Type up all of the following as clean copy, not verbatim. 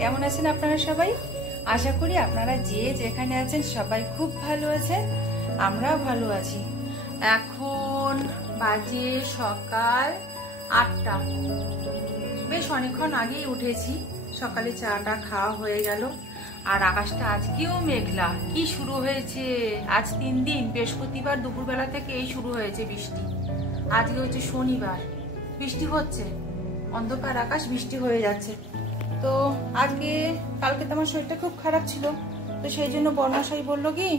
কেমন আছেন আপনারা সবাই? আশা করি আপনারা যে যেখানে আছেন সবাই খুব ভালো আছেন, আমরাও ভালো আছি। এখন বাজে সকাল 8টা, বেশ অনেকক্ষণ আগেই উঠেছি। সকালে চাটা খাওয়া হয়ে গেল। আর আকাশটা আজকেও মেঘলা, কি শুরু হয়েছে আজ 3 দিন, বৃহস্পতিবার দুপুরবেলা থেকে এই শুরু হয়েছে বৃষ্টি। আজকে হচ্ছে শনিবার, বৃষ্টি হচ্ছে, অন্ধকার আকাশ, বৃষ্টি হয়ে যাচ্ছে। তো আজকে কালকে তো আমার শরীরটা খুব খারাপ ছিল, তো সেই জন্য বর্মশাই বললো কি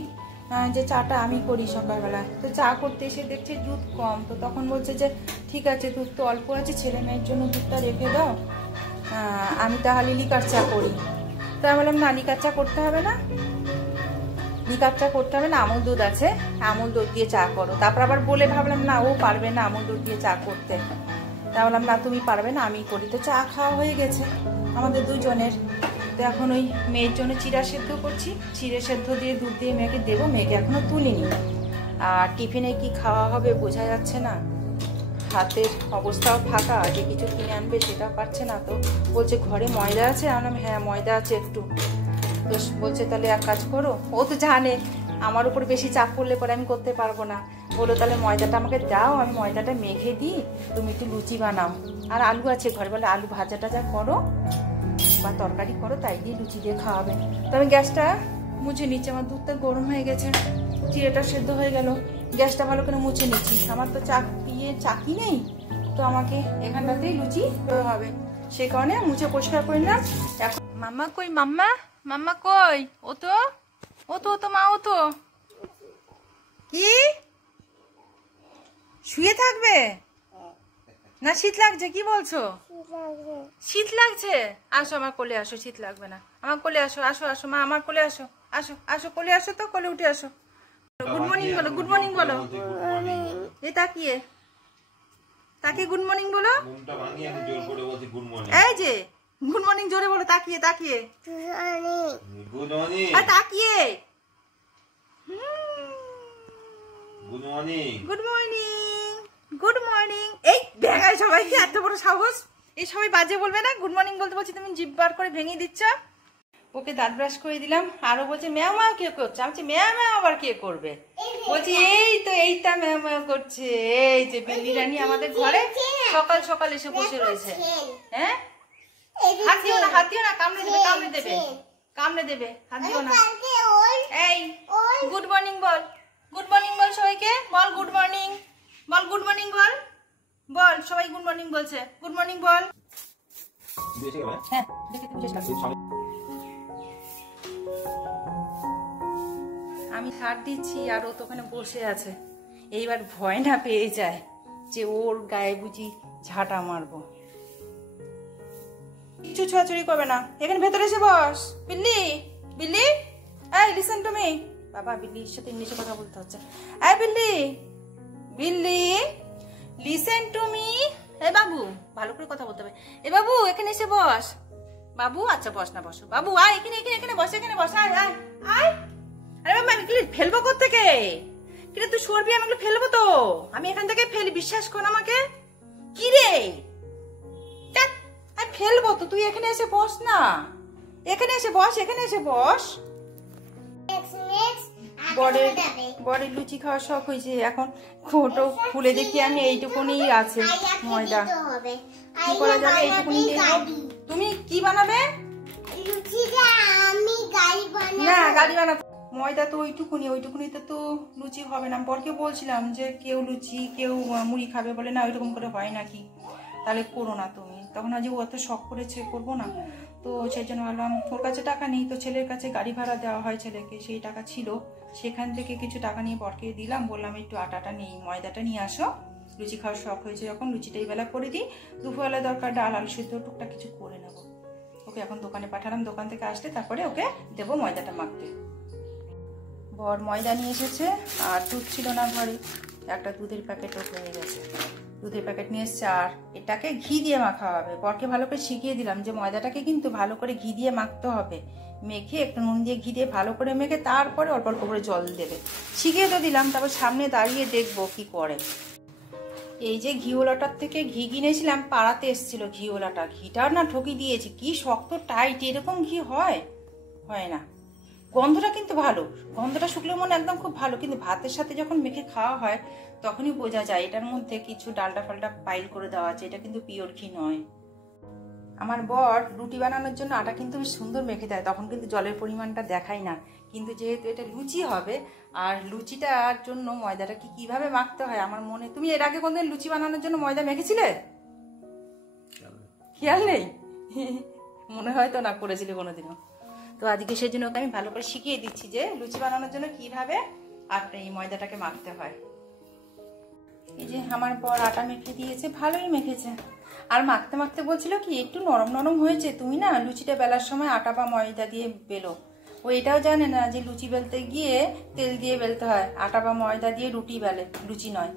যে চাটা আমি করি সকালবেলা। তো চা করতে এসে দেখছে দুধ কম, তো তখন বলছে যে ঠিক আছে দুধ তো অল্প আছে, ছেলে মেয়ের জন্য দুধটা রেখে দাও, আমি তাহলে লিকার চা করি। তো আমি বললাম না, লিকার চা করতে হবে না, লিকার চা করতে হবে না, আমুল দুধ আছে, আমুল দুধ দিয়ে চা করো। তারপর আবার বলে ভাবলাম না, ও পারবে না আমুল দুধ দিয়ে চা করতে। তা বললাম না তুমি পারবে না, আমি করি। তো চা খাওয়া হয়ে গেছে আমাদের দুজনের। তো এখন ওই মেয়ের জন্য চিড়া সেদ্ধ করছি, চিড়ে সেদ্ধ দিয়ে দুধ দিয়ে মেয়েকে দেবো, মেয়েকে এখনো তুলিনি। আর টিফিনে কি খাওয়া হবে বোঝা যাচ্ছে না, হাতের অবস্থাও ফাঁকা, যে কিছু কিনে আনবে সেটা পারছে না। তো বলছে ঘরে ময়দা আছে, আমি হ্যাঁ ময়দা আছে একটু। তো বলছে তাহলে এক কাজ করো, ও তো জানে আমার উপর বেশি চাপ পড়লে পরে আমি করতে পারবো না, বলো তাহলে ময়দাটা আমাকে দাও, আমি ময়দাটা মেখে দিই, তুমি একটু লুচি বানাও। আর আলু আছে ঘরে, বলে আলু ভাজাটা যা করো বা তরকারি করো, তাই দিয়ে লুচি দিয়ে খাওয়াবে। তো আমি গ্যাসটা মুছে নিচ্ছি, আমার দুধটা গরম হয়ে গেছে, চিড়েটা সেদ্ধ হয়ে গেল, গ্যাসটা ভালো করে মুছে নিচ্ছি। আমার তো চাকি নেই, তো আমাকে এখানটাতেই লুচি হবে, সেই কারণে মুছে পরিষ্কার করে নিলাম। এখন মাম্মা কই, মাম্মা মাম্মা কই, ও তো মা, ও তো কি শুয়ে থাকবে না? শীত লাগছে কি বলছো? শীত লাগছে? আসো আমার কোলে আসো, শীত লাগবে না, আমার কোলে আসো, আসো আসো মা, আমার কোলে আসো, আসো আসো কোলে আসো, তো কোলে উঠে আসো। গুড মর্নিং বলো, গুড মর্নিং বলো, এই তাকিয়ে গুড মর্নিং বলো, এই যে গুড মর্নিং জোরে বলো, তাকিয়ে তাকিয়ে তাকিয়ে good morning, good morning, good morning. এই দেখায় সবাইকে এত বড় সাহস, এই সবাই বাজে বলবে না, গুড মর্নিং বলতে বলছি, তুমি জিভ বার করে ভেঙে দিচ্ছ। ওকে দাঁত ব্রাশ করে দিলাম, আরো বলছে ম্যাও ম্যাও কে করছে, আমি বলছি ম্যাও ম্যাও আবার কে করবে, বলছি এই তো এইটা ম্যাও ম্যাও করছে। এই যে বিল্লি রানী আমাদের ঘরে সকাল সকাল এসে বসে রয়েছে। হ্যাঁ হাত দিও না, হাত দিও না, কামড়ে দেবে, কামড়ে দেবে, কামড়ে দেবে, হাত দিও না। এই গুড মর্নিং বল, গুড মর্নিং বল সবাইকে, বল গুড মর্নিং, বল গুড মর্নিং বল, বল সবাই গুড মর্নিং বলছে, গুড মর্নিং বল। হ্যাঁ দেখে তুমি চেষ্টা করো। আমি হাত দিচ্ছি আর ও তো ওখানে বসে আছে, এইবার ভয় না পেয়ে যায় যে ওর গায়ে বুঝি ঝাঁটা মারবো। কিছু ছোঁয়াছুড়ি করবে না, এখানে ভেতরে এসে বস। বিল্লি, বিল্লি এই লিসেন টু মি, বাবা বিল্লির সাথে ইংলিশে কথা বলতে হচ্ছে। এই বিল্লি, বিল্লি লিসেন টু মি। এ বাবু, ভালো করে কথা বলতে হবে। এ বাবু এখানে এসে বস, বাবু আচ্ছা বস না, বসো বাবু, আয় এখানে, এখানে এখানে বস, এখানে বস, আয় আয় আয়। আরে বাবা আমি এগুলো ফেলবো কোত্থেকে, কিরে তুই সরবি, আমি এগুলো ফেলবো তো, আমি এখান থেকে ফেলি, বিশ্বাস কর আমাকে। কি রে আমি ফেলবো তো, তুই এখানে এসে বস না, এখানে এসে বস, এখানে এসে বস। বড়ের লুচি খাওয়ার শখ হয়েছে, এখন ফটো খুলে দেখি আমি এইটুকুনি আছে ময়দা, কি করা যাবে এইটুকুনি। তুমি কি বানাবে? না গাড়ি বানাবো, ময়দা তো ওইটুকুনি, ওইটুকুনিতে তো লুচি হবে না। বরকে বলছিলাম যে কেউ লুচি কেউ মুড়ি খাবে, বলে না ওইরকম করে হয় নাকি, তাহলে করো না তুমি। তখন আজ ও অত শখ করেছে, করবো না, তো সেই জন্য ভাবলাম ওর কাছে টাকা নেই, তো ছেলের কাছে গাড়ি ভাড়া দেওয়া হয় ছেলেকে, সেই টাকা ছিল, সেখান থেকে কিছু টাকা নিয়ে বরকে দিলাম, বললাম একটু আটাটা নেই, ময়দাটা নিয়ে আসো, লুচি খাওয়ার শখ হয়েছে যখন লুচিটাই বেলা করে দিই, দুপুরবেলা দরকার ডাল আলু সিদ্ধ টুকটাক কিছু করে নেবো। ওকে এখন দোকানে পাঠালাম, দোকান থেকে আসলে তারপরে ওকে দেবো ময়দাটা মাখতে। বর ময়দা নিয়ে এসেছে, আর দুধ ছিল না ঘরে, একটা দুধের প্যাকেটও হয়ে গেছে, দুধের প্যাকেট নিয়ে এসছে। আর এটাকে ঘি দিয়ে মাখা হবে, বরকে ভালো করে শিখিয়ে দিলাম যে ময়দাটাকে কিন্তু ভালো করে ঘি দিয়ে মাখতে হবে, মেখে একটু নুন দিয়ে ঘি দিয়ে ভালো করে মেখে তারপরে অল্প অল্প করে জল দেবে, শিখিয়ে তো দিলাম, তারপর সামনে দাঁড়িয়ে দেখবো কি করে। এই যে ঘিওলাটার থেকে ঘি কিনেছিলাম, পাড়াতে এসেছিল ঘিওলাটা, ঘিটা না ঠকি দিয়েছি, কি শক্ত টাইট, এরকম ঘি হয় না। গন্ধটা কিন্তু ভালো, গন্ধটা শুকলে মনে একদম খুব ভালো, কিন্তু ভাতের সাথে যখন মেখে খাওয়া হয় তখনই বোঝা যায় এটার মধ্যে কিছু ডালটা ফালটা পাইল করে দেওয়া আছে, এটা কিন্তু পিওর ঘি নয়। আমার বর রুটি বানানোর জন্য আটা কিন্তু বেশ সুন্দর মেখে দেয়, তখন কিন্তু জলের পরিমাণটা দেখাই না, কিন্তু যেহেতু এটা লুচি হবে আর লুচিটার জন্য ময়দাটা কিভাবে মাখতে হয় আমার মনে, তুমি এর আগে কোনদিন লুচি বানানোর জন্য ময়দা মেখেছিলে? খেয়াল নেই? মনে হয় তো না করেছিলে কোনোদিনও। তো আজকে সেই জন্য আমি ভালো করে শিখিয়ে দিচ্ছি যে লুচি বানানোর জন্য কিভাবে আপনি এই ময়দাটাকে মাখতে হয়। এই যে আমার বর আটা মেখে দিয়েছে, ভালোই মেখেছে। আর মাখতে মাখতে বলছিল কি একটু নরম নরম হয়েছে, তুমি না লুচিটা বেলার সময় আটা বা ময়দা দিয়ে বেলো। ও এটাও জানে না যে লুচি বেলতে গিয়ে তেল দিয়ে বেলতে হয়, আটা বা ময়দা দিয়ে রুটি বেলে, লুচি নয়।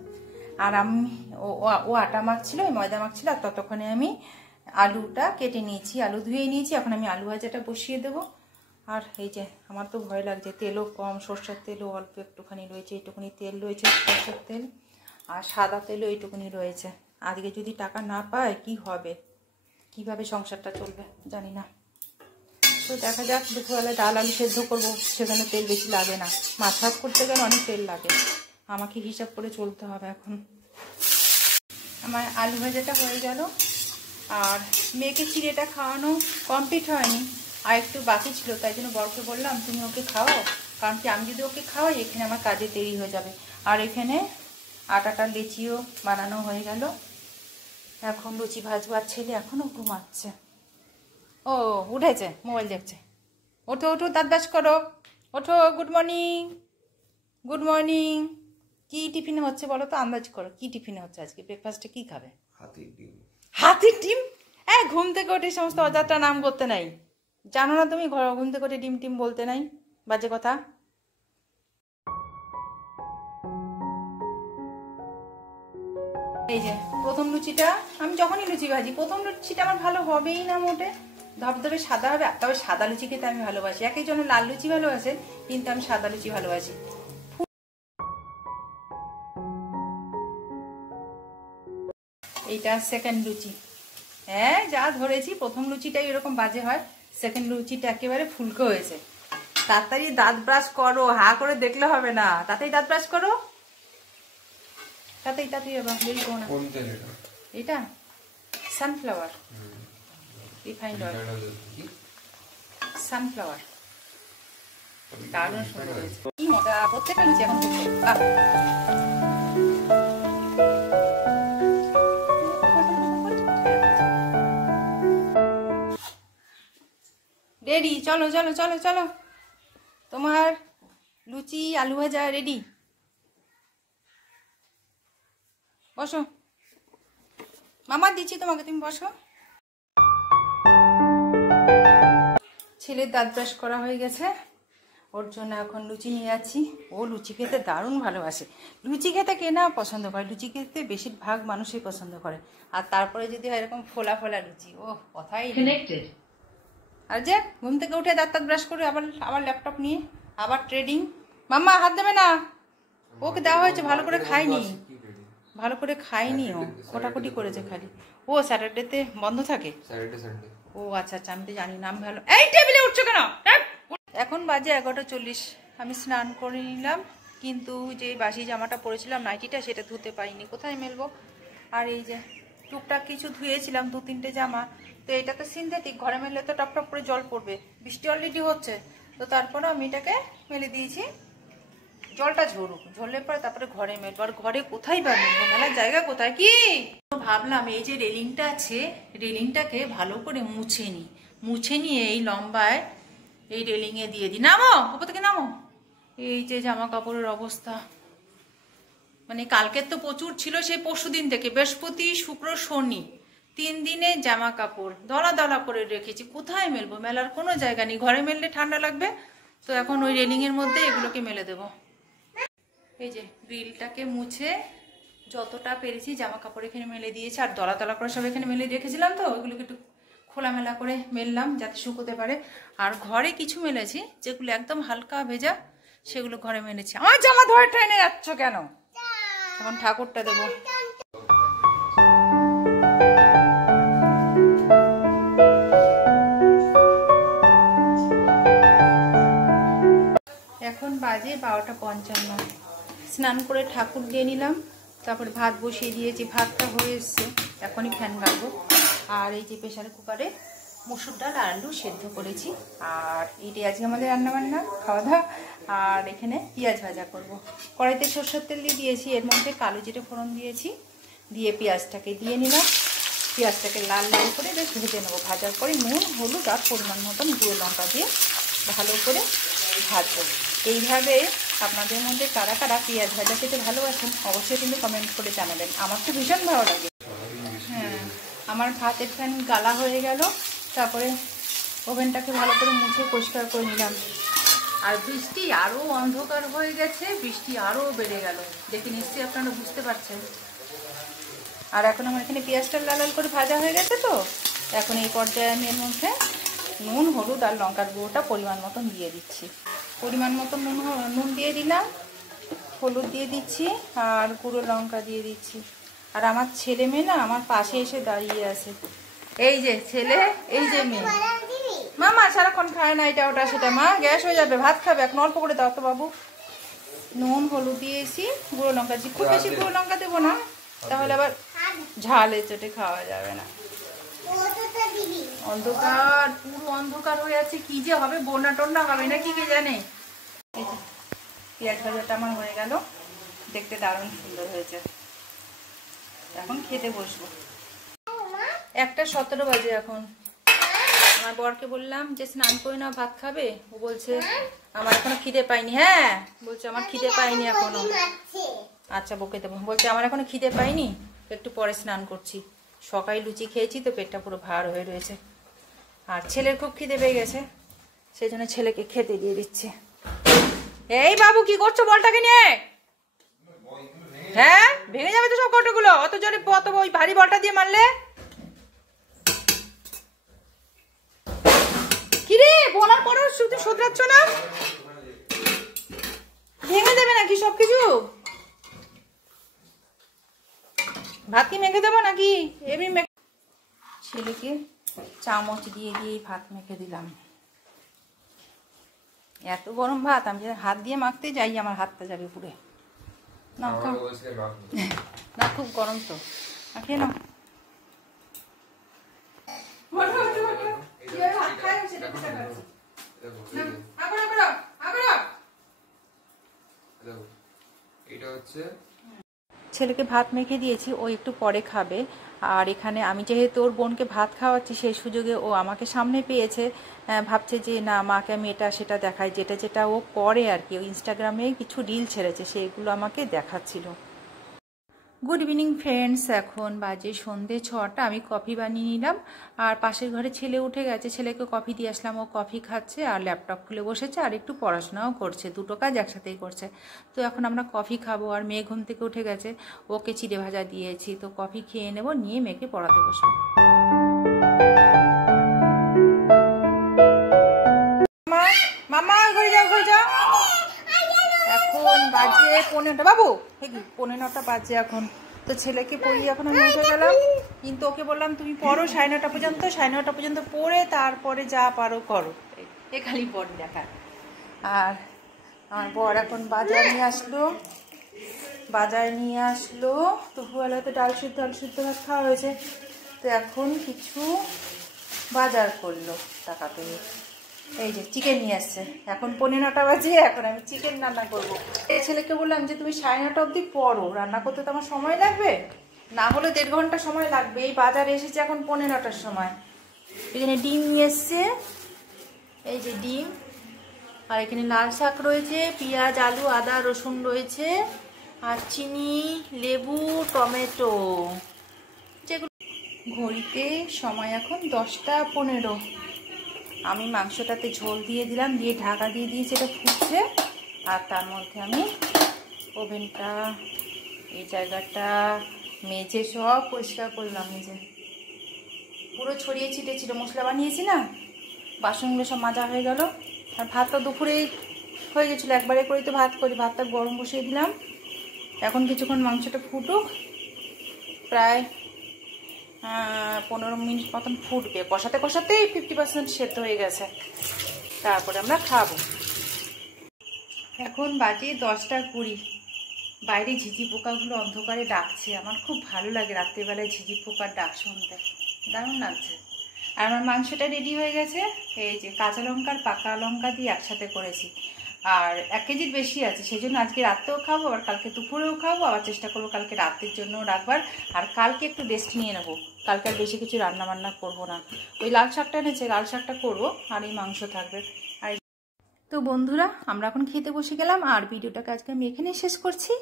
আর আমি ও আটা মাখছিল, ময়দা মাখছিল, আর ততক্ষণে আমি আলুটা কেটে নিয়েছি, আলু ধুয়ে নিয়েছি। এখন আমি আলু ভাজাটা বসিয়ে দেবো। আর এই যে আমার তো ভয় লাগছে, তেলও কম, সর্ষের তেলও অল্প একটুখানি রয়েছে, এইটুকুনি তেল রয়েছে সর্ষের তেল, আর সাদা তেলও এইটুকুনি রয়েছে। আজকে যদি টাকা না পায় কি হবে, কিভাবে সংসারটা চলবে জানি না। তো দেখা যাক, দুপুরবেলায় ডাল আলু সেদ্ধ করবো, সেখানে তেল বেশি লাগে না। মাছ ভাত করতে গেলে অনেক তেল লাগে, আমাকে হিসাব করে চলতে হবে। এখন আমার আলু ভাজাটা হয়ে গেল, আর মেয়েকে চিড়েটা খাওয়ানো কমপ্লিট হয়নি, আর একটু বাকি ছিল, তাই জন্য বরকে বললাম তুমি ওকে খাওয়াও, কারণ কি আমি যদি ওকে খাওয়াই এখানে আমার কাজে দেরি হয়ে যাবে। আর এখানে আটাটা লেচিও বানানো হয়ে গেল, এখন লুচি ভাজবো। আর ছেলে এখনও ঘুমাচ্ছে, ও উঠেছে, মোবাইল দেখছে। ওঠো ওঠো, দাঁত ব্রাশ করো, ওঠো। Good morning, good morning. কি টিফিনে হচ্ছে বলো তো, আন্দাজ করো কি টিফিনে হচ্ছে আজকে, ব্রেকফাস্টে কি খাবে? হাতির ডিম। হাতির ডিম? হ্যাঁ, ঘুম থেকে ওঠে সমস্ত অজাত্রা নাম করতে নাই, জানো না তুমি? ঘুম থেকে ওঠে ডিম টিম বলতে নাই, বাজে কথা। এই যে প্রথম লুচিটা, আমি যখনই লুচি ভাজি প্রথম লুচিটা আমার ভালো হবেই না মোটে, ধবধবে সাদা হবে। তবে সাদা লুচি খেতে আমি ভালোবাসি, এক একজনের লাল লুচি ভালোবাসে, কিন্তু আমি সাদা লুচি ভালোবাসি। এইটা সেকেন্ড লুচি, হ্যাঁ যা ধরেছি, প্রথম লুচিটাই এরকম বাজে হয়, সেকেন্ড লুচিটা একেবারে ফুলকো হয়েছে। তাড়াতাড়ি দাঁত ব্রাশ করো, হা করে দেখলে হবে না, তাড়াতাড়ি দাঁত ব্রাশ করো, তাড়াতাড়ি তাড়াতাড়ি বাবা, দেরি করো না। কোন তেল এটা? এটা সানফ্লাওয়ার, রিফাইন্ড অয়েল, সানফ্লাওয়ার। দারুণ সুন্দর হয়েছে, কি মজা, প্রত্যেকটা লুচি এখন রেডি। চলো চলো চলো চলো, তোমার লুচি আলু ভাজা রেডি। বসো, মামা দিচ্ছি তোমাকে, তুমি বসো। ছেলের দাঁত ব্রাশ করা হয়ে গেছে, ওর জন্য এখন লুচি নিয়ে যাচ্ছি। ও লুচি খেতে দারুণ ভালোবাসে, লুচি খেতে কে না পছন্দ করে, লুচি খেতে বেশিরভাগ মানুষই পছন্দ করে। আর তারপরে যদি হয় এরকম ফোলা ফোলা লুচি, ও কথাই কানেক্টেড। আর যে ঘুম থেকে উঠে দাঁত ব্রাশ করে আবার ল্যাপটপ নিয়ে আবার ট্রেডিং। মাম্মা হাত দেবে না, ওকে দেওয়া হয়েছে, ভালো করে খায়নি, ভালো করে খায়নি, ও কোটাকুটি করেছে খালি। ও স্যাটারডেতে বন্ধ থাকে, স্যাটারডে সানডে। ও আচ্ছা আচ্ছা, আমি তো জানি না, আমি ভালো। এই টেবিলে উঠছো কেন? এখন বাজে 11:40, আমি স্নান করে নিলাম, কিন্তু যে বাসি জামাটা পরেছিলাম নাইটিটা, সেটা ধুতে পারিনি, কোথায় মেলবো। আর এই যে টুকটাক কিছু ধুয়েছিলাম, 2-3টে জামা, তো এটা তো সিনথেটিক, ঘরে মেললে তো টপ টপ করে জল পড়বে, বৃষ্টি অলরেডি হচ্ছে, তো তারপরে আমি এটাকে মেলে দিয়েছি, জলটা ঝরুক, ঝরলে পরে তারপরে ঘরে মেলবো। আর ঘরে কোথায় বা মেলবো, মেলার জায়গা কোথায়? কি ভাবলাম এই যে রেলিংটা আছে, রেলিংটাকে ভালো করে মুছে নিয়ে এই লম্বায় এই রেলিংয়ে দিয়ে দিই। নামো ওপর থেকে, নামো। এই যে জামা কাপড়ের অবস্থা, মানে কালকের তো প্রচুর ছিল, সেই পরশুদিন থেকে, বৃহস্পতি শুক্র শনি 3 দিনে জামা কাপড় দলা দলা করে রেখেছি, কোথায় মেলবো? মেলার কোনো জায়গা নেই, ঘরে মেললে ঠান্ডা লাগবে, তো এখন ওই রেলিংয়ের মধ্যে এগুলোকে মেলে দেবো। এই যে গ্রিলটাকে মুছে যতটা পেরেছি জামা কাপড় এখানে মেলে দিয়েছি, আর দলা দলা করে সব এখানে মেলে রেখেছিলাম, তো ওইগুলোকে একটু খোলামেলা করে মেললাম যাতে শুকোতে পারে। আর ঘরে কিছু মেলেছি যেগুলো একদম হালকা ভেজা, সেগুলো ঘরে মেলেছি। আমার জামা ধরে ট্রেনে যাচ্ছ কেন? এখন ঠাকুরটা দেবো। 55। স্নান করে ঠাকুর দিয়ে নিলাম, তারপরে ভাত বসিয়ে দিয়েছি, ভাতটা হয়ে এসছে, এখনই ফ্যান গাড়বো। আর এই যে প্রেসার কুকারে মসুর ডাল আর আলু সেদ্ধ করেছি। আর এটাই আজকে আমাদের রান্নাবান্না, খাওয়া দাওয়া। আর এখানে পেঁয়াজ ভাজা করব। কড়াইতে সরষের তেল দিয়ে দিয়েছি, এর মধ্যে কালো জিরে ফোড়ন দিয়েছি, দিয়ে পেঁয়াজটাকে দিয়ে নিলাম। পেঁয়াজটাকে লাল লাল করে বেশ ভেজে নেবো। ভাজার পরে নুন, হলুদ আর পরিমাণ মতন গুঁড়ো লঙ্কা দিয়ে ভালো করে ভাজবো। এইভাবে আপনাদের মধ্যে কারা কারা পেঁয়াজ ভাজা খেতে ভালোবাসেন অবশ্যই কিন্তু কমেন্ট করে জানাবেন। আমার তো ভীষণ ভালো লাগে। হ্যাঁ, আমার ভাতের ফ্যান গালা হয়ে গেল, তারপরে ওভেনটাকে ভালো করে মুছে পরিষ্কার করে নিলাম। আর বৃষ্টি আরও অন্ধকার হয়ে গেছে, বৃষ্টি আরও বেড়ে গেল, দেখে নিশ্চয়ই আপনারা বুঝতে পারছেন। আর এখন আমার এখানে পেঁয়াজটা লাল লাল করে ভাজা হয়ে গেছে, তো এখন এই পর্যায়ে আমি এর মধ্যে নুন, হলুদ আর লঙ্কার গুঁড়োটা পরিমাণ মতন দিয়ে দিচ্ছি। পরিমাণ মতন নুন দিয়ে দিলাম, হলুদ দিয়ে দিচ্ছি আর গুঁড়ো লঙ্কা দিয়ে দিচ্ছি। আর আমার ছেলে মেয়ে না আমার পাশে এসে দাঁড়িয়ে আছে। এই যে ছেলে, এই যে মেয়ে। মা সারাক্ষণ খায় না এটা ওটা সেটা, মা গ্যাস হয়ে যাবে, ভাত খাবে, এখন অল্প করে দাও তো বাবু। নুন হলুদ দিয়েছি, গুঁড়ো লঙ্কা দিচ্ছি, খুব বেশি গুঁড়ো লঙ্কা দেবো না, তাহলে আবার ঝালে চটে খাওয়া যাবে না। অন্ধকার, পুরো অন্ধকার হয়ে আছে, কি যে হবে, বন্যা টন্যা হবে না কি কে জানে। পেঁয়াজ ভাজাটা আমার হয়ে গেল, দেখতে দারুণ সুন্দর হয়েছে। এখন খেতে বসবো। 1:17 বাজে এখন। আমার বরকে বললাম যে স্নান করে না, ভাত খাবে। ও বলছে আমার এখনো খিদে পাইনি। হ্যাঁ বলছে আমার খিদে পাইনি এখনো। আচ্ছা বকে দেবো। বলছে আমার এখনো খিদে পাইনি, একটু পরে স্নান করছি। সকালে লুচি খেয়েছি তো পেটটা পুরো ভার হয়ে রয়েছে। আর ছেলের খুব খিদে পেয়ে গেছে, সেই জন্য ছেলেকে খেতে দিয়ে দিচ্ছে। এই বাবু কি করছো বলটাকে নিয়ে? হ্যাঁ ভেঙে যাবে তো সব কৌটোগুলো, অত জোরে অত ওই ভারী বলটা দিয়ে মারলে। কিরে বলার পরেও শুধু শোধরাচ্ছ না, ভেঙে দেবে নাকি সবকিছু? ভাত কি মেখে দেবো নাকি? এমনি ছেলেকে চামচ দিয়ে দিয়ে ভাত মেখে দিলাম। এত গরম ভাত, আমি যদি হাত দিয়ে মাখতে যাই আমার হাতটা যাবে পুড়ে। না না খুব গরম তো, খেয়ে নাও। ছেলেকে ভাত মেখে দিয়েছি, ও একটু পরে খাবে। আর এখানে আমি যেহেতু ওর বোনকে ভাত খাওয়াচ্ছি, সেই সুযোগে ও আমাকে সামনে পেয়েছে, ভাবছে যে না মাকে আমি এটা সেটা দেখাই, যেটা যেটা ও করে আর কি। ও ইনস্টাগ্রামে কিছু রিল ছেড়েছে, সেগুলো আমাকে দেখাচ্ছিল। গুড ইভিনিং ফ্রেন্ডস, এখন বাজে সন্ধে 6টা। আমি কফি বানিয়ে নিলাম, আর পাশের ঘরে ছেলে উঠে গেছে, ছেলেকে কফি দিয়ে আসলাম। ও কফি খাচ্ছে আর ল্যাপটপ খুলে বসেছে, আর একটু পড়াশোনাও করছে, দুটো কাজ একসাথেই করছে। তো এখন আমরা কফি খাবো। আর মেয়ে ঘুম থেকে উঠে গেছে, ওকে চিড়ে ভাজা দিয়েছি, তো কফি খেয়ে নেবো, নিয়ে মেয়েকে পড়াতে বসবো। মামা ঘরে যাও, ঘরে যাও। এখন বাজে 15টা বাবু, 15টা বাজে এখন। তো ছেলেকে পড়িয়ে এখন আমি উঠে গেলাম, কিন্তু ওকে বললাম তুমি পড়ো 9:30 পর্যন্ত, 9:30 পর্যন্ত পড়ে তারপরে যা পারো করো, এ খালি পড় দেখা। আর আমার বর এখন বাজার নিয়ে আসলো, দুপুরবেলাতে ডাল সিদ্ধ ভাত খাওয়া হয়েছে, তো এখন কিছু বাজার করলো টাকা পেয়ে। এই যে চিকেন নিয়ে আসছে, এখন 15টা বাজে, এখন আমি চিকেন রান্না করবো। এই ছেলেকে বললাম যে তুমি 9:30 অবধি পড়ো, রান্না করতে তো আমার সময় লাগবে, না হলে 1.5 ঘন্টা সময় লাগবে। এই বাজারে এসেছে এখন 15টার সময়। এখানে ডিম নিয়ে এসছে, এই যে ডিম, আর এখানে লাল শাক রয়েছে, পেঁয়াজ আলু আদা রসুন রয়েছে, আর চিনি লেবু টমেটো, যেগুলো। ঘড়িতে সময় এখন 10:15। আমি মাংসটাতে ঝোল দিয়ে দিলাম, দিয়ে ঢাকা দিয়ে দিয়েছি, এটা ফুটছে। আর তার মধ্যে আমি ওভেনটা, এই জায়গাটা মেজে সব পরিষ্কার করলাম। নিজে পুরো ছড়িয়ে ছিটে ছিল, মশলা বানিয়েছি না, বাসনগুলো সব মাজা হয়ে গেল। আর ভাতটা দুপুরেই হয়ে গেছিলো, একবারে করেই তো ভাত করি। ভাতটা গরম বসিয়ে দিলাম, এখন কিছুক্ষণ মাংসটা ফুটুক, প্রায় 15 মিনিট মতন ফুটবে। কষাতে কষাতেই 50% সেদ্ধ হয়ে গেছে, তারপরে আমরা খাবো। এখন বাজে 10টা 20। বাইরে ঝিঝি পোকাগুলো অন্ধকারে ডাকছে। আমার খুব ভালো লাগে রাত্রেবেলায় ঝিঝি পোকার ডাক শুনতে, দারুণ লাগছে। আর আমার মাংসটা রেডি হয়ে গেছে। এই যে কাঁচা লঙ্কা আর পাকা লঙ্কা দিয়ে একসাথে করেছি, আর 1 কেজির বেশি আছে, সেই জন্য আজকে রাত্রেও খাবো, আর কালকে দুপুরেও খাবো, আবার চেষ্টা করবো কালকে রাতের জন্য রাখবার। আর কালকে একটু রেস্ট নিয়ে নেবো, কালকে আর বেশি কিছু রান্না বান্না করবো না। ওই লাল শাকটা এনেছে, লাল শাকটা করবো, আর এই মাংস থাকবে। আর তো বন্ধুরা, আমরা এখন খেতে বসে গেলাম, আর ভিডিওটাকে আজকে আমি এখানে শেষ করছি।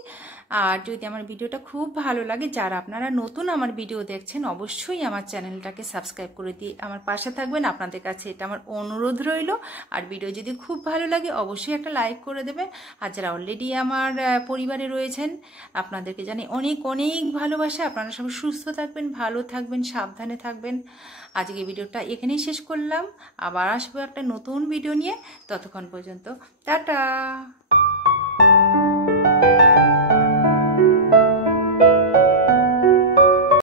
আর যদি আমার ভিডিওটা খুব ভালো লাগে, যারা আপনারা নতুন আমার ভিডিও দেখছেন, অবশ্যই আমার চ্যানেলটাকে সাবস্ক্রাইব করে দিয়ে আমার পাশে থাকবেন, আপনাদের কাছে এটা আমার অনুরোধ রইল। আর ভিডিও যদি খুব ভালো লাগে অবশ্যই একটা লাইক করে দেবেন। আর যারা অলরেডি আমার পরিবারে রয়েছেন, আপনাদেরকে জানি অনেক অনেক ভালোবাসা। আপনারা সবাই সুস্থ থাকবেন, ভালো থাকবেন, সাবধানে থাকবেন। আজকে ভিডিওটা এখানেই শেষ করলাম, আবার আসবো একটা নতুন ভিডিও নিয়ে। ততক্ষণ পর্যন্ত টাটা।